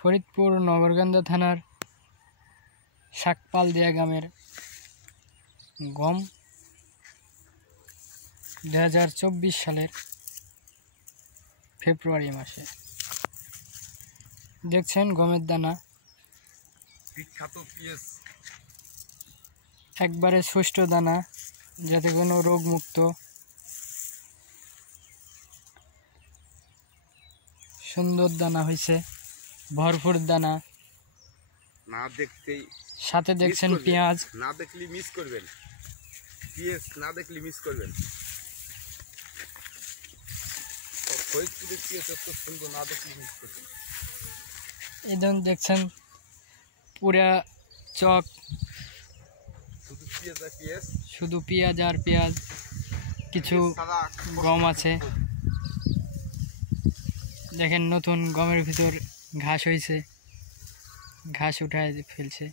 ফরিদপুর নগরকান্দা থানার শাকপালদিয়া গ্রামের গম 2024 সালের ফেব্রুয়ারি মাসে। দেখছেন গমের দানা বিখ্যাত পিএস, একবারে সুষ্ঠু দানা, যাতে কোনো রোগমুক্ত, সুন্দর দানা হয়েছে, ভরপুর দানা। না দেখতেই সাথে দেখছেন পেঁয়াজ, না দেখলে মিস করবেন, পিএস না দেখলে মিস করবেন। ফরিদপুরের পিএস এত সুন্দর, না দেখলে মিস করবেন। এই ধরুন দেখছেন পুরা চক, শুধু পিএস আর পিএস, শুধু পেঁয়াজ আর পেঁয়াজ, কিছু গম আছে। দেখেন নতুন গমের ভিতর ঘাস হয়েছে, ঘাস উঠায় ফেলছে।